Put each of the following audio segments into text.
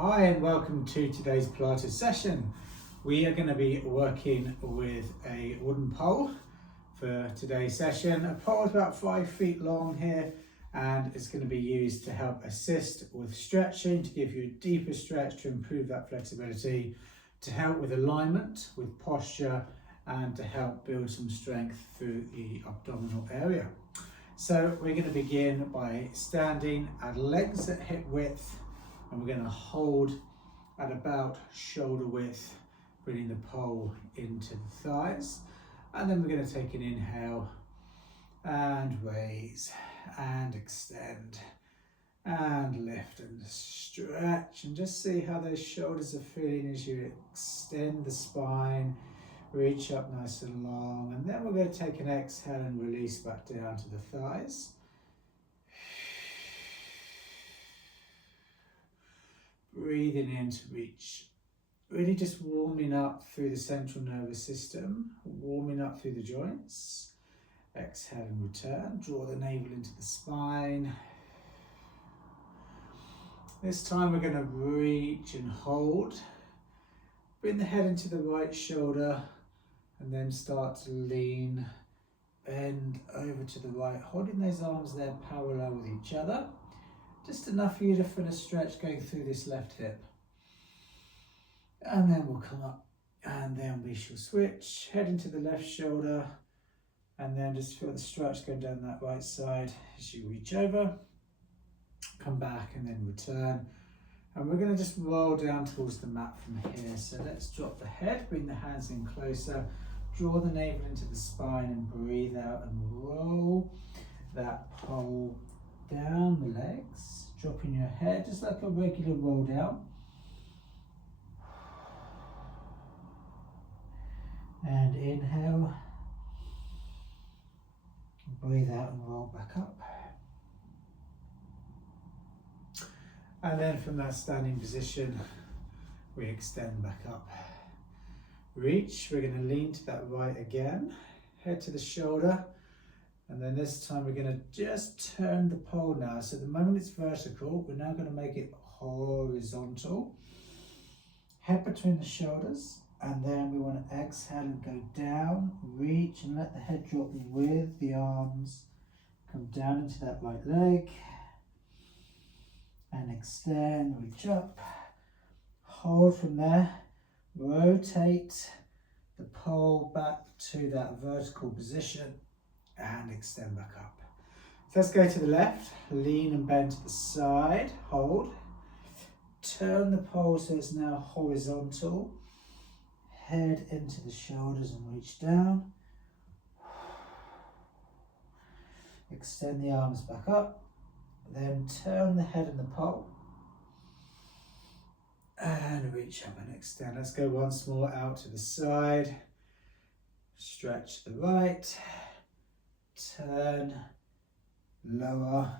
Hi and welcome to today's Pilates session. We are going to be working with a wooden pole for today's session. A pole is about 5 feet long here and it's going to be used to help assist with stretching, to give you a deeper stretch, to improve that flexibility, to help with alignment, with posture, and to help build some strength through the abdominal area. So we're going to begin by standing at legs at hip width, and we're going to hold at about shoulder width, bringing the pole into the thighs. And then we're going to take an inhale and raise and extend and lift and stretch, and just see how those shoulders are feeling as you extend the spine, reach up nice and long. And then we're going to take an exhale and release back down to the thighs. Breathing in to reach, really just warming up through the central nervous system, warming up through the joints. Exhale and return, draw the navel into the spine. This time we're going to reach and hold. Bring the head into the right shoulder and then start to lean, bend over to the right, holding those arms there parallel with each other. Just enough for you to feel a stretch going through this left hip. And then we'll come up and then we shall switch, head into the left shoulder, and then just feel the stretch going down that right side as you reach over. Come back and then return. And we're going to just roll down towards the mat from here. So let's drop the head, bring the hands in closer, draw the navel into the spine and breathe out and roll that pole down the legs, dropping your head just like a regular roll down. And inhale, breathe out and roll back up. And then from that standing position, we extend back up. Reach, we're going to lean to that right again, head to the shoulder, and then this time we're going to just turn the pole now. So at the moment it's vertical, we're now going to make it horizontal. Head between the shoulders, and then we want to exhale and go down, reach and let the head drop with the arms. Come down into that right leg. And extend, reach up, hold from there, rotate the pole back to that vertical position and extend back up. So let's go to the left, lean and bend to the side, hold, turn the pole so it's now horizontal, head into the shoulders and reach down, extend the arms back up. Then turn the head and the pole and reach up and extend. Let's go once more out to the side, stretch the right, turn, lower,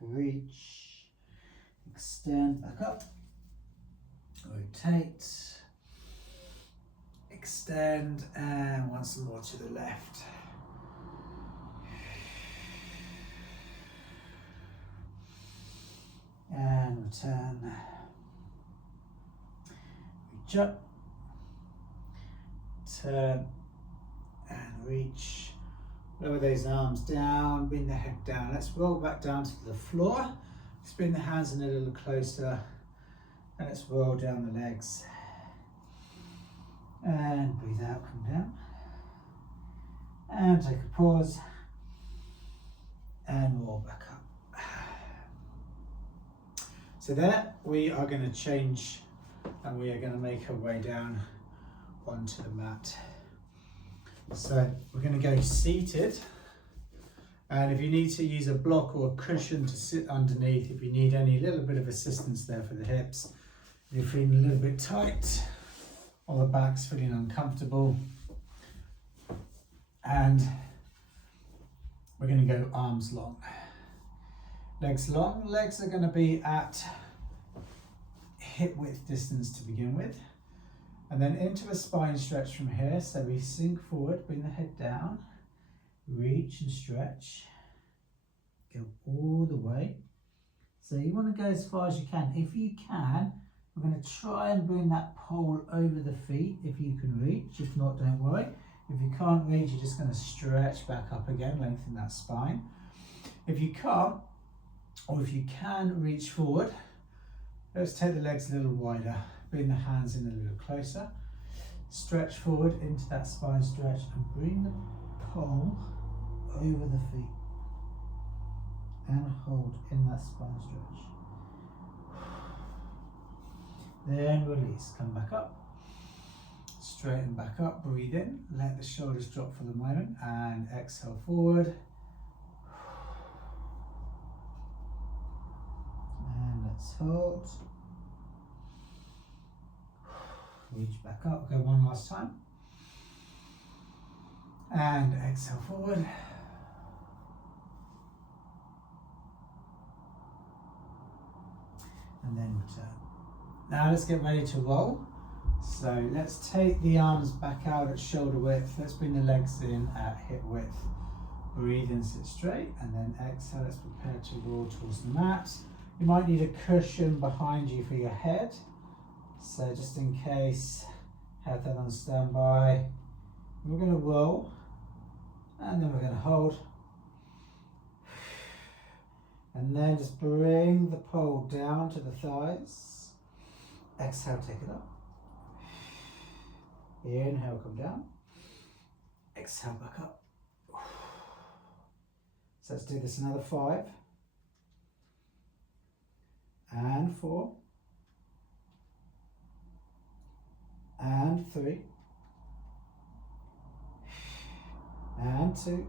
reach, extend back up, rotate, extend, and once more to the left. And return, reach up, turn and reach, lower those arms down, bring the head down. Let's roll back down to the floor, let's bring the hands in a little closer and let's roll down the legs and breathe out, come down and take a pause and roll back up. So there we are going to change and we are going to make our way down onto the mat. So we're going to go seated, and if you need to use a block or a cushion to sit underneath, if you need any little bit of assistance there for the hips, you're feeling a little bit tight or the back's feeling uncomfortable, and we're going to go arms long. Legs long, legs are going to be at hip width distance to begin with, and then into a spine stretch from here. So we sink forward, bring the head down, reach and stretch, go all the way, So you want to go as far as you can. If you can, we're going to try and bring that pole over the feet if you can reach. If not, don't worry. If you can't reach, you're just going to stretch back up again, lengthen that spine. If you can't, or if you can reach forward, let's take the legs a little wider. Bring the hands in a little closer. Stretch forward into that spine stretch and bring the pole over the feet. And hold in that spine stretch. Then release, come back up. Straighten back up, breathe in. Let the shoulders drop for the moment and exhale forward. And let's hold. Reach back up, go one last time. And exhale forward. And then return. Now let's get ready to roll. So let's take the arms back out at shoulder width. Let's bring the legs in at hip width. Breathe in, sit straight, and then exhale. Let's prepare to roll towards the mat. You might need a cushion behind you for your head. So just in case, have that on standby. We're going to roll, and then we're going to hold. And then just bring the pole down to the thighs. Exhale, take it up. Inhale, come down. Exhale, back up. So let's do this another 5. And 4. And 3. And 2.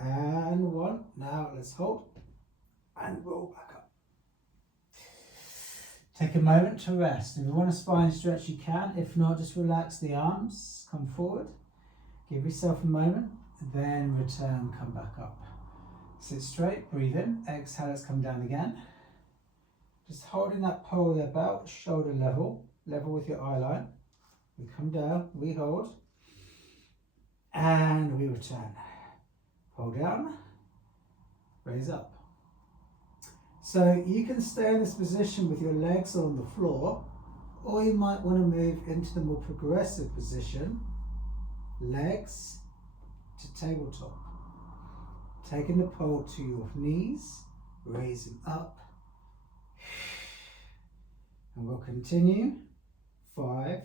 And 1. Now let's hold and roll back up. Take a moment to rest. If you want a spine stretch, you can. If not, just relax the arms, come forward. Give yourself a moment, then return, come back up. Sit straight, breathe in, exhale, let's come down again. Just holding that pole about shoulder level with your eye line. We come down, we hold, and we return. Hold down, raise up. So you can stay in this position with your legs on the floor, or you might want to move into the more progressive position, legs to tabletop. Taking the pole to your knees, raising up, and we'll continue. 5,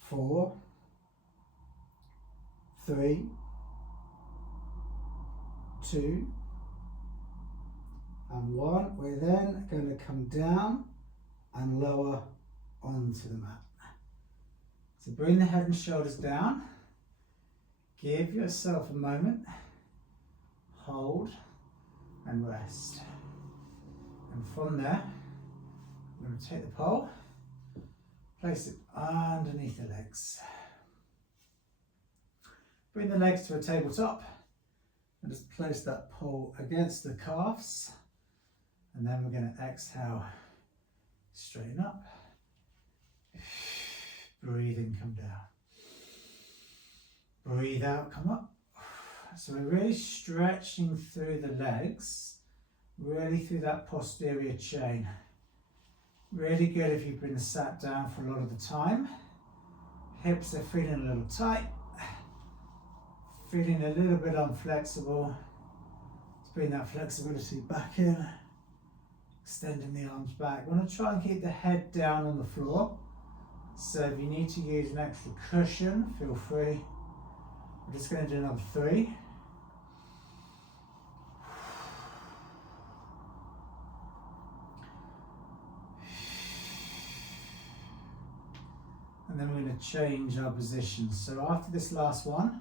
4, 3, 2, and 1. We're then going to come down and lower onto the mat. So bring the head and shoulders down. Give yourself a moment. Hold and rest. And from there, I'm going to take the pole, place it underneath the legs. Bring the legs to a tabletop and just place that pole against the calves. And then we're going to exhale, straighten up, breathe in, come down. Breathe out, come up. So we're really stretching through the legs, really through that posterior chain. Really good if you've been sat down for a lot of the time. Hips are feeling a little tight, feeling a little bit unflexible. Let's bring that flexibility back in. Extending the arms back. We want to try and keep the head down on the floor. So if you need to use an extra cushion, feel free. We're just going to do another 3. And then we're going to change our position. So after this last one,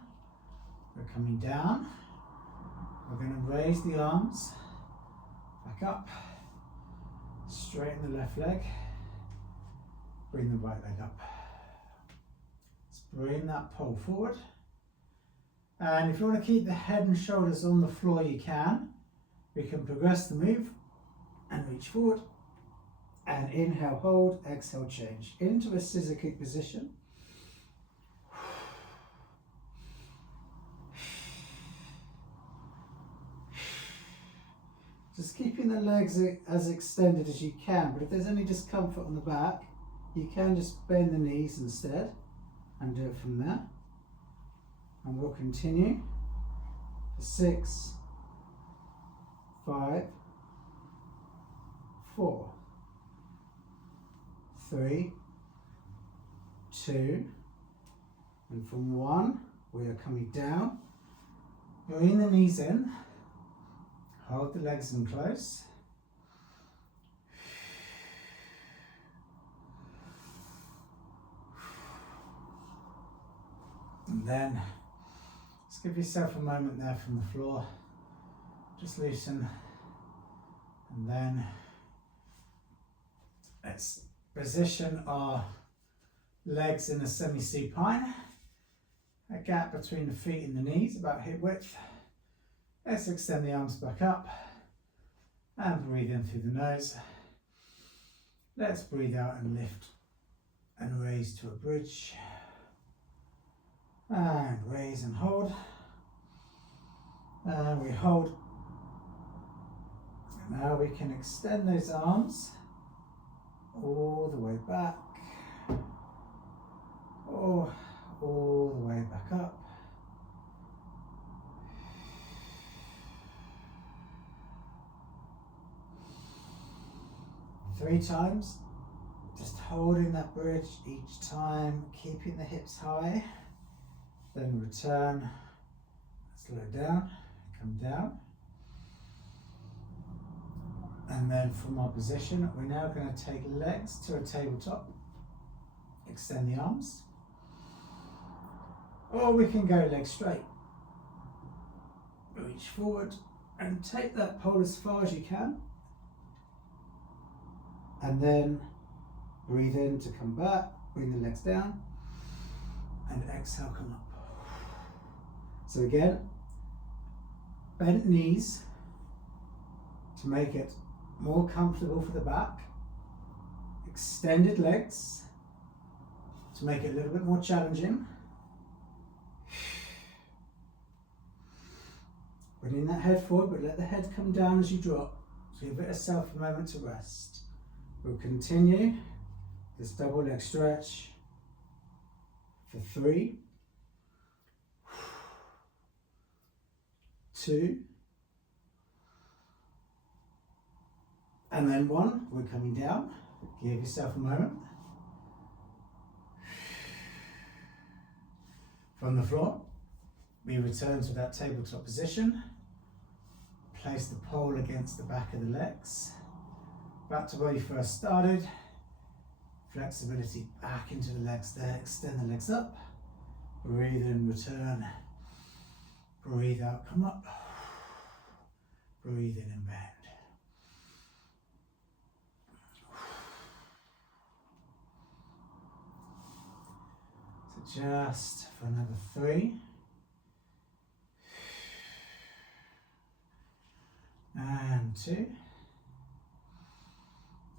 we're coming down. We're going to raise the arms back up. Straighten the left leg, bring the right leg up. Let's bring that pole forward. And if you want to keep the head and shoulders on the floor, you can. We can progress the move and reach forward. And inhale, hold, exhale, change. Into a scissor kick position. Just keeping the legs as extended as you can, but if there's any discomfort on the back, you can just bend the knees instead and do it from there. And we'll continue for 6, 5, 4, 3, 2, and from 1, we are coming down. Bring the knees in, hold the legs in close. And then just give yourself a moment there from the floor. Just loosen. And then let's position our legs in a semi-supine. A gap between the feet and the knees, about hip width. Let's extend the arms back up and breathe in through the nose. Let's breathe out and lift and raise to a bridge. And raise and hold. And we hold. Now we can extend those arms all the way back. Or all the way back up. Three times, just holding that bridge each time, keeping the hips high, then return, slow down, come down. And then from our position, we're now going to take legs to a tabletop, extend the arms. Or we can go legs straight. Reach forward and take that pole as far as you can. And then breathe in to come back, bring the legs down, and exhale, come up. So again, bent knees to make it more comfortable for the back. Extended legs to make it a little bit more challenging. Bringing that head forward, but let the head come down as you drop. So give yourself a moment to rest. We'll continue this double leg stretch for 3, 2, and then 1. We're coming down. Give yourself a moment. From the floor, we return to that tabletop position. Place the pole against the back of the legs. Back to where you first started. Flexibility back into the legs there. Extend the legs up. Breathe in, return. Breathe out, come up. Breathe in and bend. So just for another 3. And 2.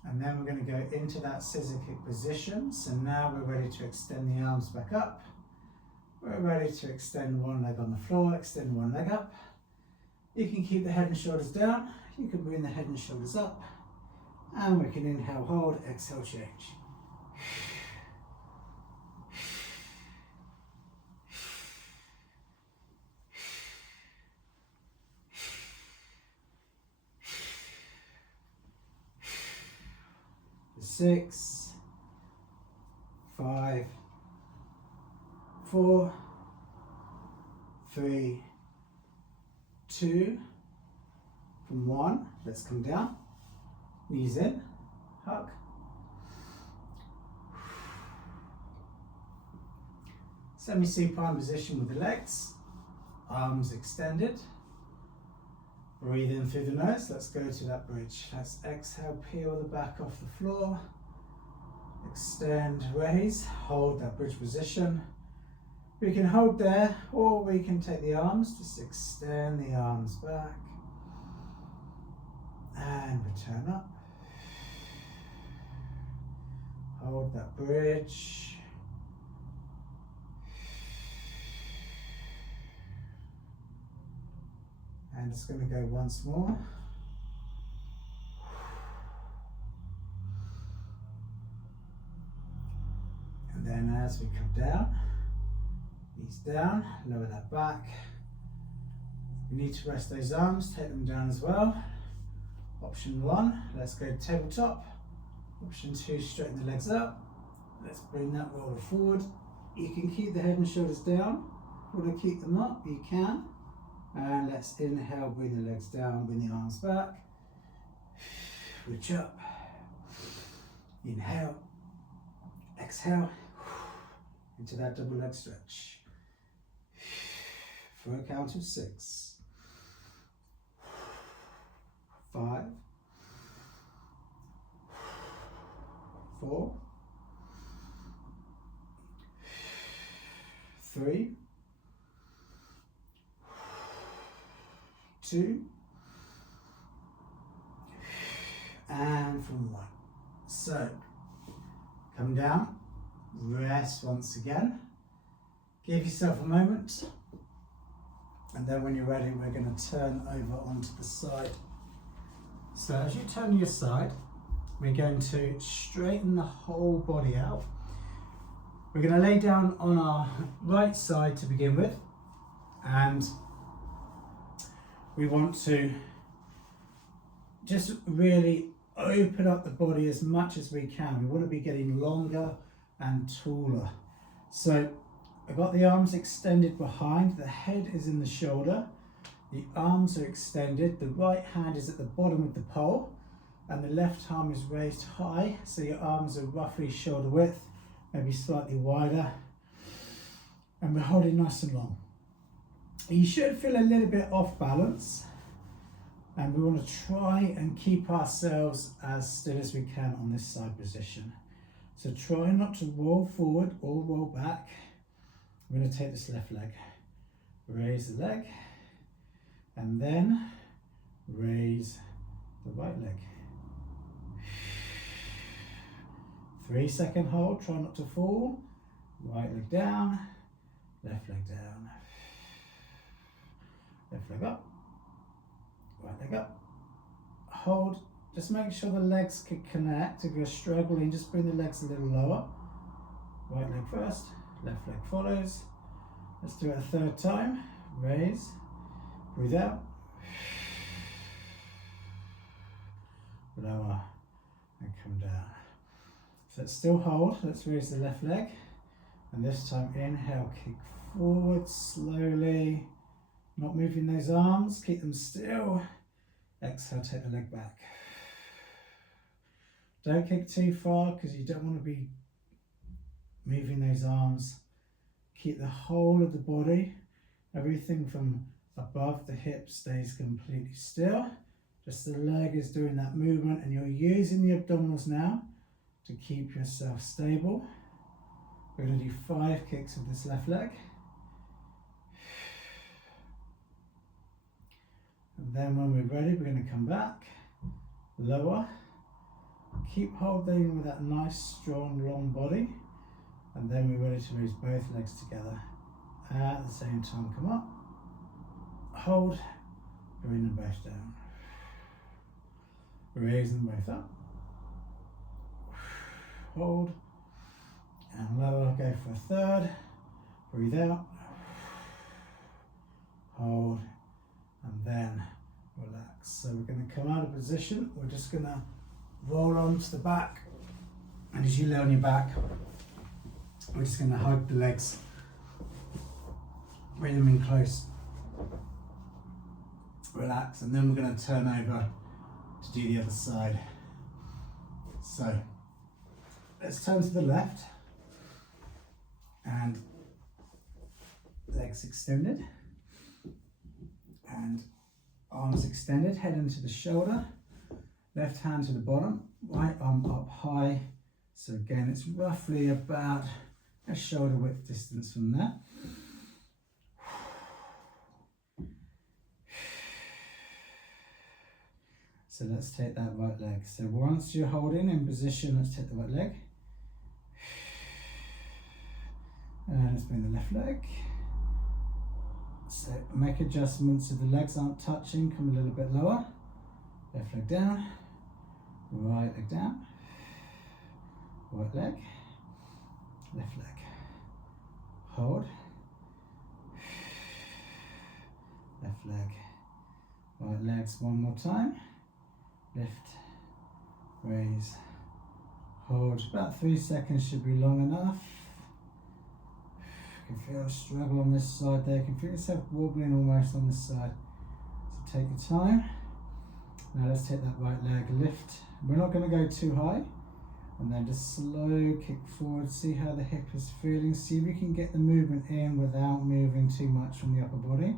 And then we're going to go into that scissor kick position. So now we're ready to extend the arms back up. We're ready to extend one leg on the floor, extend one leg up. You can keep the head and shoulders down. You can bring the head and shoulders up. And we can inhale, hold, exhale, change. Six, 5, 4, 3, 2, from 1, let's come down, knees in, hug. Semi-supine position with the legs, arms extended. Breathe in through the nose. Let's go to that bridge. Let's exhale, peel the back off the floor. Extend, raise, hold that bridge position. We can hold there, or we can take the arms, just extend the arms back. And return up. Hold that bridge. And it's going to go once more. as we come down, knees down, lower that back. We need to rest those arms, take them down as well. Option 1, let's go tabletop. Option 2, straighten the legs up. Let's bring that roller forward. You can keep the head and shoulders down. If you want to keep them up, you can. And let's inhale, bring the legs down, bring the arms back. Reach up. Inhale. Exhale. Into that double leg stretch. For a count of 6. 5. 4. 3. 2. And from 1. So, come down, rest once again. Give yourself a moment. And then when you're ready, we're going to turn over onto the side. So as you turn to your side, we're going to straighten the whole body out. We're going to lay down on our right side to begin with, and we want to just really open up the body as much as we can. We want to be getting longer and taller. So I've got the arms extended behind, the head is in the shoulder, the arms are extended, the right hand is at the bottom of the pole, and the left arm is raised high, so your arms are roughly shoulder width, maybe slightly wider, and we're holding nice and long. You should feel a little bit off balance, and we want to try and keep ourselves as still as we can on this side position. So try not to roll forward or roll back. We're going to take this left leg, raise the leg, and then raise the right leg. 3-second hold, try not to fall. Right leg down, left leg down. Left leg up, right leg up. Hold, just make sure the legs can connect. If you're struggling, just bring the legs a little lower. Right leg first, left leg follows. Let's do it a third time. Raise, breathe out. Lower and come down. So let's still hold. Let's raise the left leg. And this time inhale, kick forward slowly. Not moving those arms, keep them still. Exhale, take the leg back. Don't kick too far because you don't want to be moving those arms. Keep the whole of the body, everything from above the hips stays completely still. Just the leg is doing that movement, and you're using the abdominals now to keep yourself stable. We're going to do 5 kicks with this left leg. And then when we're ready, we're going to come back, lower, keep holding with that nice, strong, long body, and then we're ready to raise both legs together. At the same time, come up, hold, bring them both down. Raise them both up, hold, and lower, go for a third, breathe out, hold, and then relax. So we're going to come out of position, we're just going to roll onto the back, and as you lay on your back, we're just going to hug the legs, bring them in close, relax, and then we're going to turn over to do the other side. So let's turn to the left, and legs extended, and arms extended, head into the shoulder, left hand to the bottom, right arm up high. So again, it's roughly about a shoulder width distance from there. So let's take that right leg. So once you're holding in position, let's take the right leg. And let's bring the left leg. So make adjustments so the legs aren't touching, come a little bit lower. Left leg down, right leg down, right leg, left leg. hold. Left leg, right legs, one more time. Lift, raise, hold. About 3 seconds should be long enough. You can feel a struggle on this side there. You can feel yourself wobbling almost on this side. So take your time. Now let's take that right leg, lift. We're not going to go too high. And then just slow kick forward. See how the hip is feeling. See if we can get the movement in without moving too much from the upper body.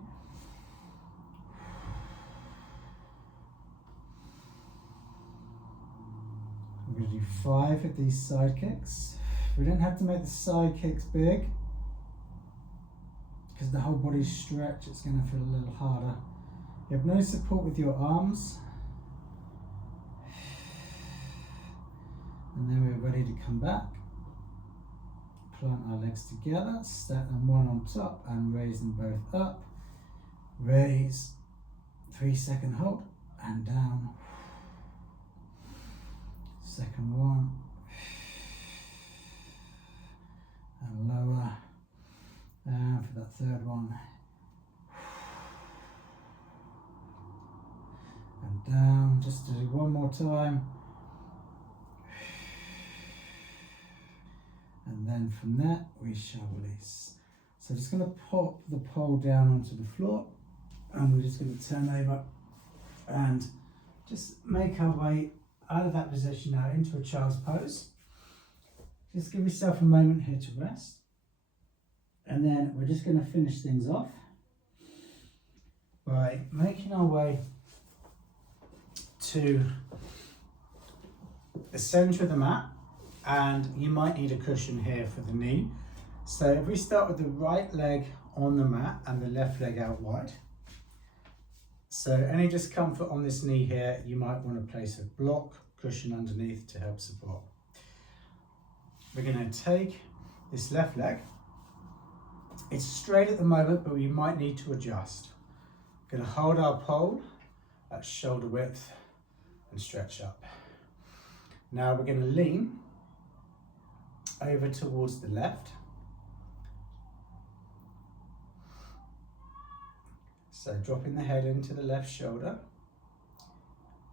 We're going to do 5 of these side kicks. We don't have to make the side kicks big, because the whole body's stretched, it's going to feel a little harder. You have no support with your arms. And then we're ready to come back. Plant our legs together, stack them one on top and raise them both up. Raise, 3 second hold and down. Second one. And lower. And for that third one. And down, just to do one more time. And then from that, we shall release. So just going to pop the pole down onto the floor, and we're just going to turn over and just make our way out of that position now into a child's pose. Just give yourself a moment here to rest. And then we're just going to finish things off by making our way to the center of the mat. And you might need a cushion here for the knee. So if we start with the right leg on the mat and the left leg out wide. So any discomfort on this knee here, you might want to place a block cushion underneath to help support. We're going to take this left leg. It's straight at the moment, but we might need to adjust. We're going to hold our pole at shoulder width and stretch up. Now we're going to lean over towards the left. So dropping the head into the left shoulder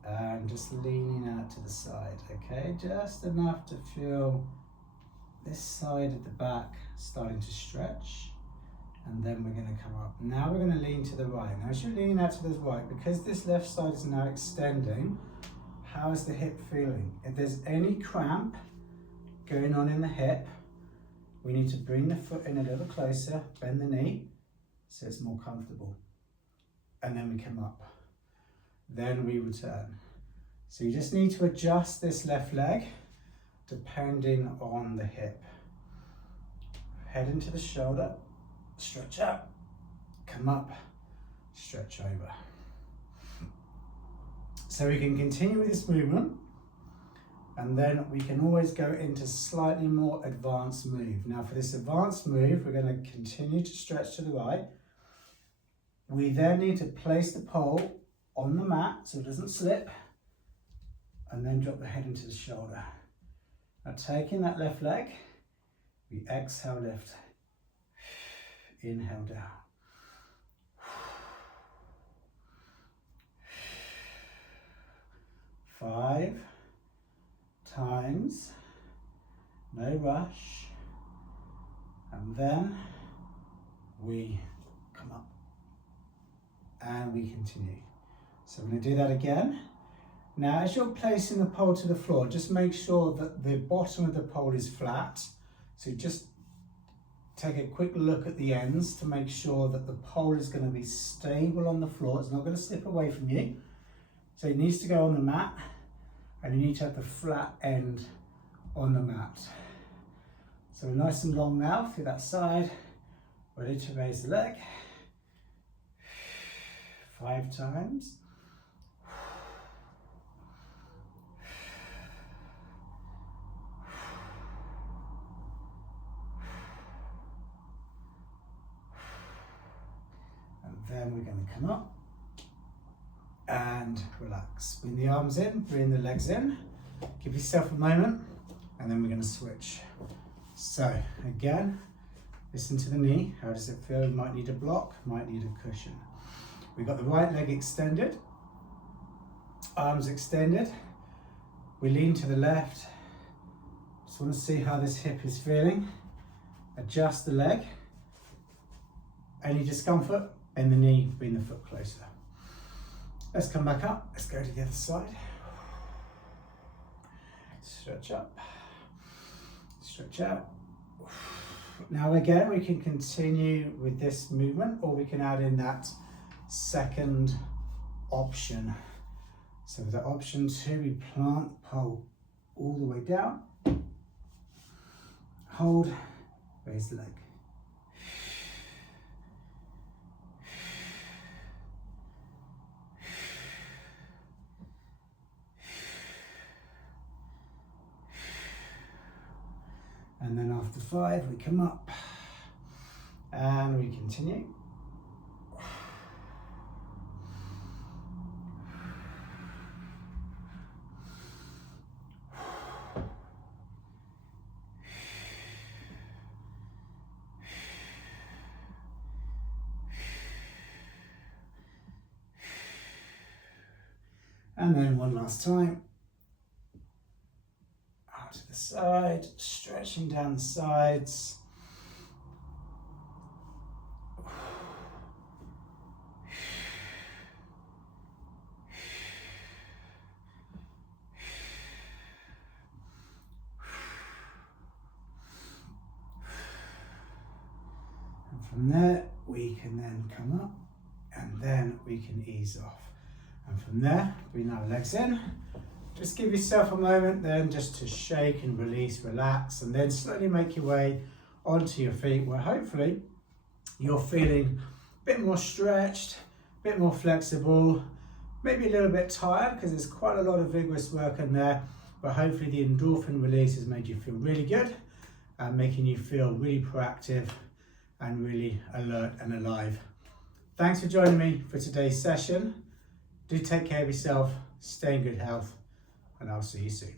and just leaning out to the side, okay? Just enough to feel this side of the back starting to stretch, and then we're going to come up. Now we're going to lean to the right. Now as you're leaning out to the right, because this left side is now extending, how is the hip feeling? If there's any cramp going on in the hip, we need to bring the foot in a little closer, bend the knee so it's more comfortable, and then we come up, then we return. So you just need to adjust this left leg depending on the hip. Head into the shoulder, stretch up, come up, stretch over. So we can continue with this movement, and then we can always go into slightly more advanced move. Now for this advanced move, we're going to continue to stretch to the right. We then need to place the pole on the mat so it doesn't slip, and then drop the head into the shoulder. Now taking that left leg, we exhale, lift, inhale down. 5 times, no rush, and then we come up and we continue. So I'm going to do that again. Now as you're placing the pole to the floor, just make sure that the bottom of the pole is flat. So just take a quick look at the ends to make sure that the pole is going to be stable on the floor. It's not going to slip away from you. So it needs to go on the mat, and you need to have the flat end on the mat. So we're nice and long now through that side, ready to raise the leg. 5 times. And then we're going to come up and relax. Bring the arms in, bring the legs in. Give yourself a moment, and then we're going to switch. So again, Listen to the knee. How does it feel? You might need a block, might need a cushion. We've got the right leg extended, arms extended. We lean to the left. Just want to see how this hip is feeling. Adjust the leg. Any discomfort in the knee, bring the foot closer. Let's come back up. Let's go to the other side. Stretch up, stretch out. Now again, we can continue with this movement, or we can add in that second option. So with the option 2, we plant the pole all the way down, hold, raise the leg. And then after 5, we come up and we continue. And then one last time. Out to the side, stretching down the sides. And from there, we can then come up and then we can ease off. And from there, bring our legs in. Just give yourself a moment then just to shake and release, relax, and then slowly make your way onto your feet where hopefully you're feeling a bit more stretched, a bit more flexible, maybe a little bit tired because there's quite a lot of vigorous work in there, but hopefully the endorphin release has made you feel really good and making you feel really proactive and really alert and alive. Thanks for joining me for today's session. Do take care of yourself, stay in good health, and I'll see you soon.